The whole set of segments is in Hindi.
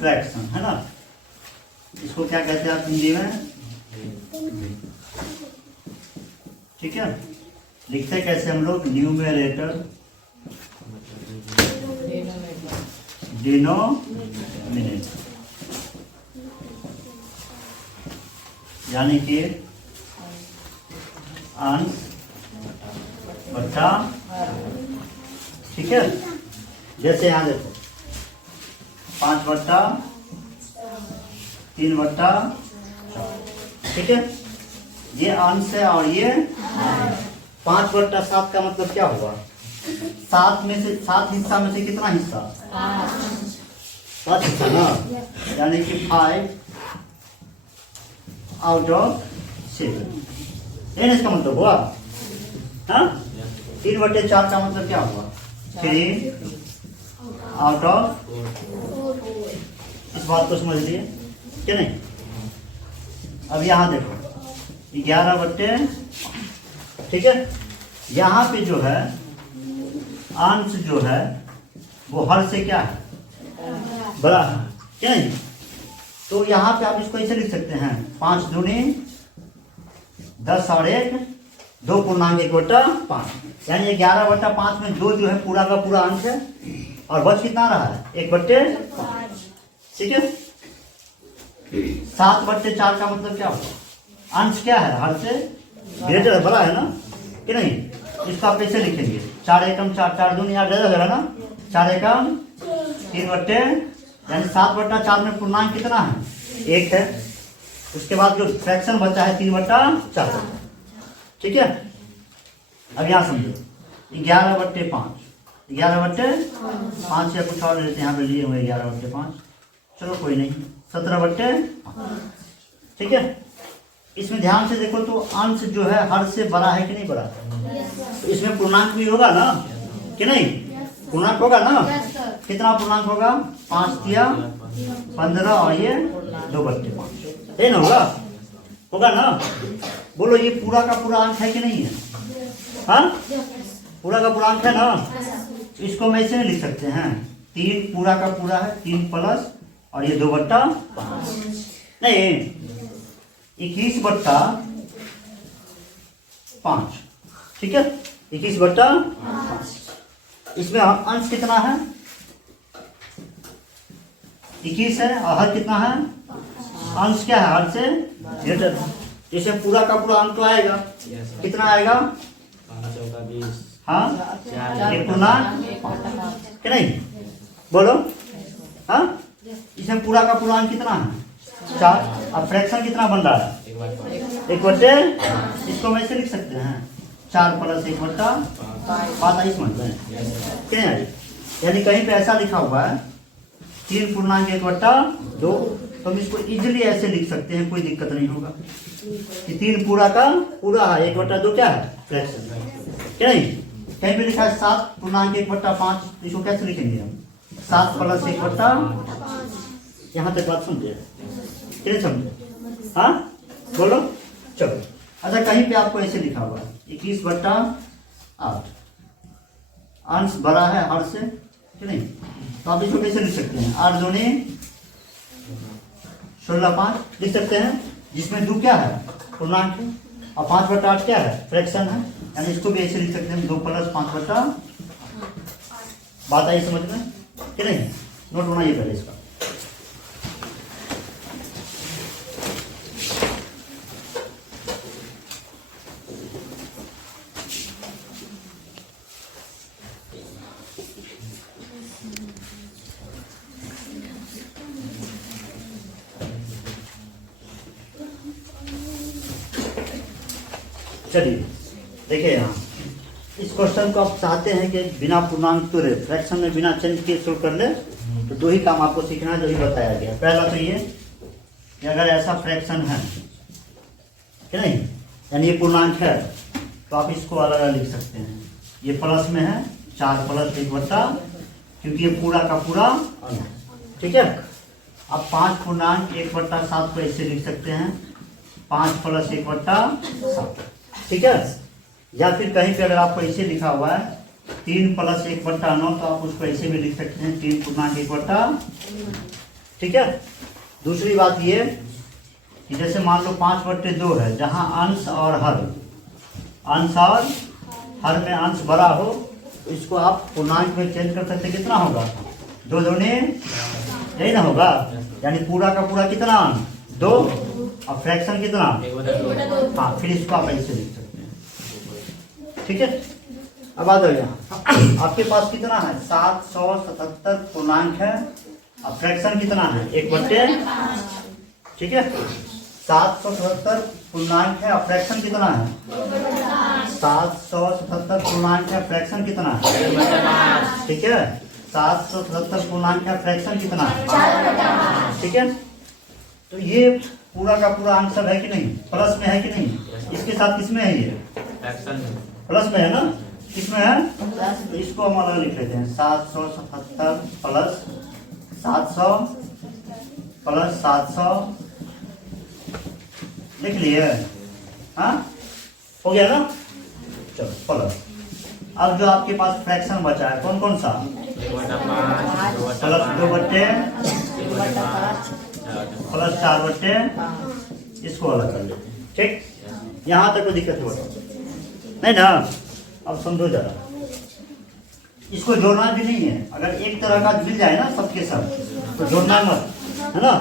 फ्रैक्शन, है ना। इसको क्या कहते हैं आप हिंदी में? ठीक है, लिखते कैसे हम लोग? न्यूमेरेटर डिनोमिनेटर, यानी कि अंश बट्टा। ठीक है, जैसे यहाँ देखो 5/3/4, ठीक है, ये अंश है और ये 5/7 का मतलब क्या हुआ? 7 में से 7 हिस्सा में से कितना हिस्सा? 5 हिस्सा ना, यानी कि 5/7, ये ना इसका मतलब हुआ। हाँ, 3/4 का मतलब क्या हुआ? 3/4। इस बात को समझ लिए क्या नहीं? अब यहाँ देखो 11/, ठीक है, यहाँ पे जो है अंश जो है वो हर से क्या है? बड़ा है, क्या नहीं? तो यहाँ पे आप इसको ऐसे लिख सकते हैं 5 दूनी 10 और 1 2.1/5, यानी 11/5 में 2 जो है पूरा का पूरा अंश है और बच कितना रहा है? 1/5, ठीक है। 7/4 का मतलब क्या हुआ? अंश क्या है? हर से ग्रेटर है, बड़ा है ना, कि नहीं? इसको आप कैसे लिखेंगे? 4 एकम 4, 4 दूनी 8 रहेगा ना, 4 एकम 3/, यानी 7/4 में पूर्णांक कितना है? 1 है। उसके बाद जो फ्रैक्शन बचा है 3/4, ठीक है। अब यहाँ समझो 11/5, 11/5 या कुछ और लेते हैं, यहाँ पे लिए हुए 11/5, चलो कोई नहीं, 17/5, ठीक है। इसमें ध्यान से देखो तो अंश जो है हर से बड़ा है कि नहीं बड़ा? तो इसमें पूर्णांक भी होगा ना, कि नहीं? पूर्णांक होगा ना। कितना पूर्णांक होगा? 5×3=15 और ये 2/5, है ना? होगा ना? बोलो ये पूरा का पूरा अंक है कि नहीं है? हाँ, पूरा का पूरा अंक है ना। इसको हम ऐसे लिख सकते हैं 3 पूरा का पूरा है, 3 प्लस और ये 2/5 नहीं 21/5, ठीक है, 21/5। इसमें अंश कितना है? 21 है और हर कितना है? अंश क्या है? हर से ग्रेटर। जैसे पूरा का पूरा अंक तो आएगा, कितना आएगा? 5×4 = 20। हाँ, 1/5, क्या नहीं? बोलो। हाँ, इसमें पूरा का पूरा अंक कितना है? 4। अब फ्रैक्शन कितना बन रहा है? 1/5। इसको हम ऐसे लिख सकते हैं 4 + 1/5, बात आई समझ में? क्या है? यानी कहीं पे ऐसा लिखा हुआ है 3.1/2, तो हम इसको इजीली ऐसे लिख सकते हैं, कोई दिक्कत नहीं होगा कि 3 पूरा का पूरा है, 1/2 क्या है? फ्रैक्शन, क्या नहीं? कहीं पे लिखा है 7.1/5, इसको कैसे लिखेंगे हम? 7 + 1/5। यहाँ तक बात समझे? क्या समझे? हाँ, बोलो। चलो, अच्छा कहीं पे आपको ऐसे लिखा हुआ है 21/8, अंश बड़ा है हर से, कि नहीं? तो आप इसको कैसे लिख सकते हैं? 8 दूनी 16/5 लिख सकते हैं, जिसमें 2 क्या है? पूर्णांक है और 5/8 क्या है? फ्रैक्शन है, यानी इसको भी ऐसे लिख सकते हैं 2 + 5/8। बात आई समझ में कि नहीं? नोट बनाइए पहले इसका। चलिए देखिए, यहाँ इस क्वेश्चन को आप चाहते हैं कि बिना पूर्णांक तोड़े फ्रैक्शन में बिना चेंज किए सोल्व कर ले, तो 2 ही काम आपको सीखना है, जो ही बताया गया। पहला तो ये कि अगर ऐसा फ्रैक्शन है कि नहीं, यानी ये पूर्णांक है, तो आप इसको अलग अलग लिख सकते हैं। ये प्लस में है 4 + 1/, क्योंकि ये पूरा का पूरा अंक, ठीक है। अब 5.1/7 को ऐसे लिख सकते हैं 5 + 1/7, ठीक है। या फिर कहीं पे अगर आपको ऐसे लिखा हुआ है 3 + 1/9, तो आप उसको ऐसे भी लिख सकते हैं 3.1/, ठीक है। दूसरी बात ये कि जैसे मान लो 5/2 है, जहाँ अंश और हर में अंश बड़ा हो तो इसको आप पूर्णांक में चेंज कर सकते। कितना होगा? 2 दूनी यही ना होगा, यानी पूरा का पूरा कितना? 2 और फ्रैक्शन कितना? 1/2। हाँ, फिर इसको आप ऐसे लिख सकते हैं। ठीक है। अब आ जाओ यहाँ, आपके पास कितना है? 777 पूर्णांक है और फ्रैक्शन कितना है? 1/5। ठीक है। 777 पूर्णांक है और फ्रैक्शन कितना है? 777 पूर्णांक है, फ्रैक्शन कितना है? ठीक है। 777 पूर्णांक है, फ्रैक्शन कितना है? ठीक है। तो ये पूरा का पूरा अंक सब है कि नहीं? प्लस में है कि नहीं? इसके साथ किसमें है? ये प्लस में है ना? किसमें है? तो इसको हम अलग लिख लेते हैं। 777 प्लस 700 प्लस 700 लिख लिए। हाँ, हो गया ना? चलो प्लस। अब जो आपके पास फ्रैक्शन बचा है कौन कौन सा? प्लस 2/5 प्लस 4/5, इसको अलग कर लेते हैं। ठीक, यहाँ तक कोई दिक्कत हो नहीं ना? अब समझो जरा, इसको जोड़ना भी नहीं है। अगर एक तरह का मिल जाए ना सबके सब तो जोड़ना मत, है ना?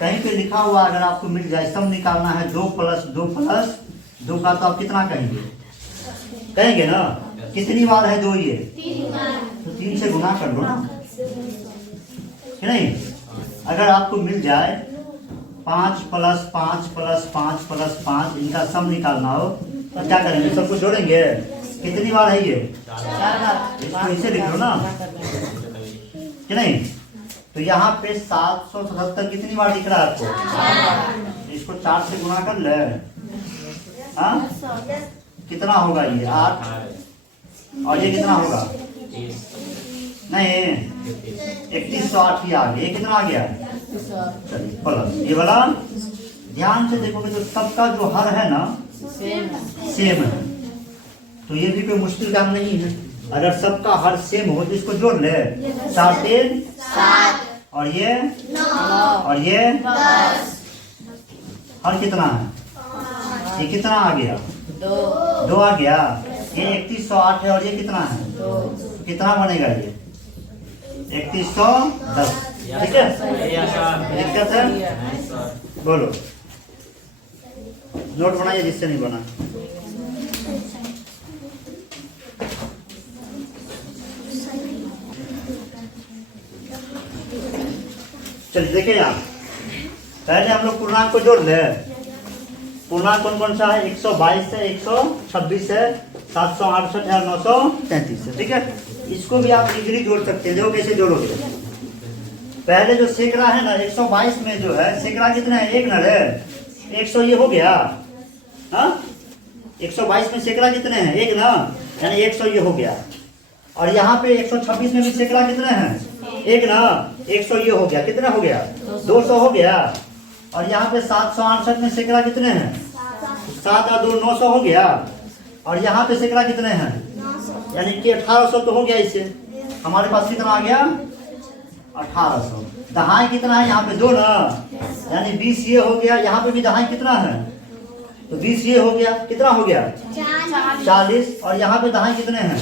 कहीं पे लिखा हुआ अगर आपको मिल जाए, सम निकालना है 2 + 2 + 2 का, तो आप कितना कहेंगे? कहेंगे ना? कितनी बार है 2? ये तो 3 से गुना कर लो ना, कि नहीं? अगर आपको मिल जाए 5 + 5 + 5 + 5, इनका सम निकालना हो तो क्या करेंगे? सबको जोड़ेंगे। कितनी बार है ये? 4 बार। इसको इसे लिख लो ना, कि नहीं? तो यहाँ पे 777 कितनी बार दिख रहा है आपको? इसको 4 से गुना कर ले। हाँ, कितना होगा ये? 8। और ये कितना होगा? नहीं, 3108 ही आ गया। ये कितना आ गया? चलिए प्लस ये वाला। ध्यान से देखोगे तो सबका जो हर है ना सेम है, तो ये भी कोई मुश्किल काम नहीं है। अगर सबका हर सेम हो तो इसको जोड़ ले। 4 × 3 7 और ये 9 और ये 10। हर कितना है? ये कितना आ गया? 2 आ गया। ये 3108 है और ये कितना है? 2। कितना बनेगा ये? 3110। ठीक है। दिक्कत है? बोलो, नोट बनाइए जिससे नहीं बना। चलिए देखिए आप, पहले हम लोग पूर्णांक को जोड़ ले। पूर्णांक कौन कौन सा है? 122 है, 126 है, 768 है और 933 है। ठीक है। इसको भी आप इजीली जोड़ सकते हैं। देखो कैसे जोड़ोगे। पहले जो सैकड़ा है ना, 122 में जो है सैकड़ा कितने है? 1 ना है। 100 ये हो गया। हाँ, 122 में सैकड़ा कितने हैं? 1 ना, यानी 100 ये हो गया। और यहाँ पे 126 में भी सैकड़ा कितने हैं? 1 ना, 100 ये हो गया। कितना हो गया? 200 हो गया। और यहाँ पे 768 में सैकड़ा कितने हैं? 7 और 2 900 हो गया। और यहाँ पे सैकड़ा कितने हैं? यानी कि 1800 तो हो गया। इससे हमारे पास कितना आ गया? 1800। दहाई कितना है? यहाँ पे 2 ना, यानी 20 ये हो गया। यहाँ पे भी दहाई कितना है? तो 20 ये हो गया। कितना हो गया? 40। और यहाँ पे दहाई कितने हैं?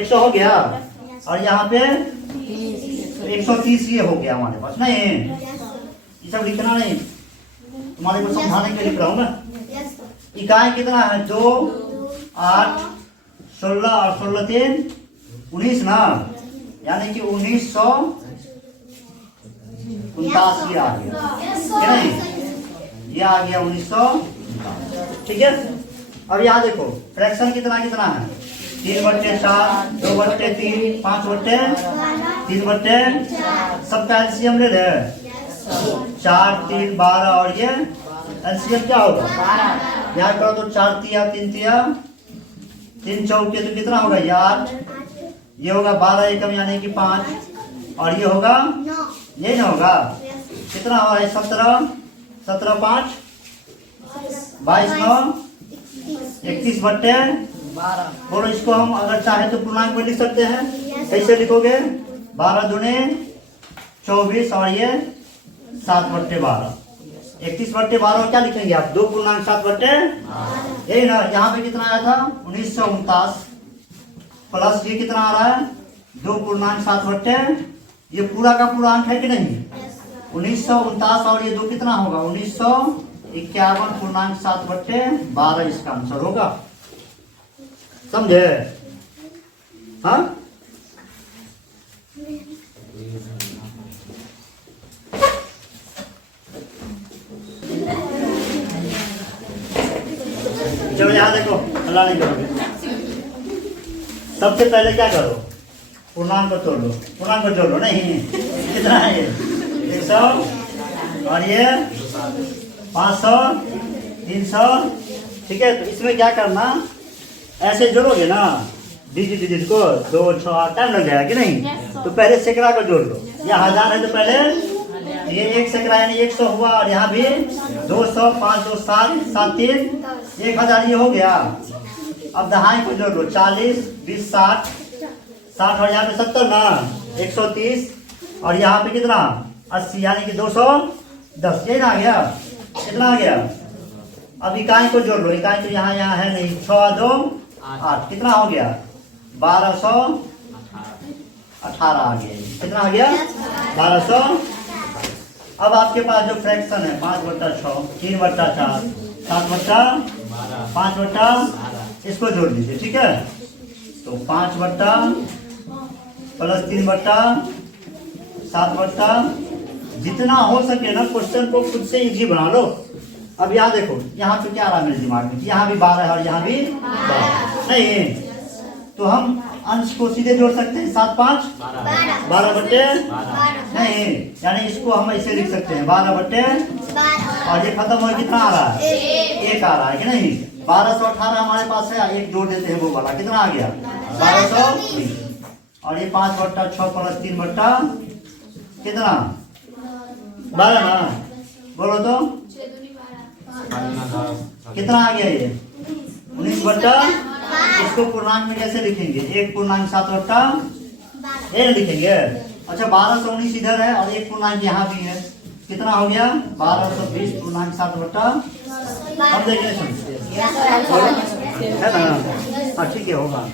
100 हो गया। और यहाँ पे 130 ये हो गया हमारे पास। नहीं, ये सब लिखना नहीं, तुम्हारे को समझाने के लिए लिख रहा हूँ ना। इकाई कितना है? 2 8 16 और 16 3 19 ना, यानी कि 1979 आ गया। नहीं, ये आ गया 1900। ठीक है। अब यहाँ देखो फ्रैक्शन कितना कितना है? 3/4 2/3 5/3 3/4। सबका एलसीएम ले ले। 4 3 12 और ये एलसीएम क्या होगा? 12। यहाँ करो तो 4 तिया 3 तिया 3 चौके तो कितना होगा? 8। ये होगा 12 एकम यानी कि 5। और ये होगा 9। ये ना होगा? कितना हो रहा है? 17 17 5 22 9 31/12। बोलो, इसको हम अगर चाहे तो पूर्णांक में लिख सकते हैं। कैसे लिखोगे? 12 दूने 24 और ये 7/12। 31/12 क्या लिखेंगे आप? 2.7/12 यही ना। यहाँ पे कितना आया था? 1949 प्लस ये कितना आ रहा है? 2.7/, ये पूरा का पूरा अंक है कि नहीं? 1949 और ये 2 कितना होगा? 1951.7/12 इसका आंसर होगा। समझे? हाँ, चलो यहाँ देखो, अल्लाह नहीं करोगे। सबसे पहले क्या करो? पूर्णांक को तोड़ लो। पूर्णांक को जोड़ लो। नहीं, कितना है ये? 100 और ये 500, 300। ठीक है, तो इसमें क्या करना? ऐसे जोड़ोगे ना डिजिट को, 2, 6 टाइम लग जाएगा कि नहीं? तो पहले सैकड़ा को जोड़ लो। यह 1000 है तो पहले ये 1 सैकड़ा यानी 100 हुआ, और यहाँ भी 200, 5, 2, 7, 7, 3, 1000 ये हो गया। अब दहाई को जोड़ लो। 40, 20, 60, 60 और यहाँ पे 70 ना, 130 और यहाँ पे कितना? 80 यानी कि 210। यही ना आ गया? कितना आ गया? अब इकाई को जोड़ लो। इकाई तो यहाँ है नहीं। 6, 2, 8 कितना हो गया? 1218 आ गया। कितना आ गया? 1200। अब आपके पास जो फ्रैक्शन है 5/6, 3/4, 7/5, इसको जोड़ दीजिए। ठीक है, तो 5/ प्लस 3/7, जितना हो सके ना क्वेश्चन को खुद से इजी बना लो। अब यहाँ देखो, यहाँ पे क्या आ रहा है मेरे दिमाग में? यहाँ भी 12 है और यहाँ भी 12 नहीं, तो हम अंश को सीधे जोड़ सकते हैं। 7, 5, 12/, नहीं, यानी इसको हम ऐसे लिख सकते हैं 12/, और ये खत्म हो कितना आ रहा है? 1 आ रहा है कि नहीं? 1218 हमारे पास है, 1 जोड़ देते हैं वो वाला। कितना आ गया? 1220। और ये 5/6 प्लस 3/, कितना? 12 ना, बोलो तो कितना आ गया? ये 19/, इसको पूर्णांक में कैसे लिखेंगे? 1.7/, ये लिखेंगे। अच्छा, 1219 इधर है और 1 पूर्णांक यहाँ भी है। कितना हो गया? 1220.7/, हम देखिए है ना? हाँ ठीक है, होगा।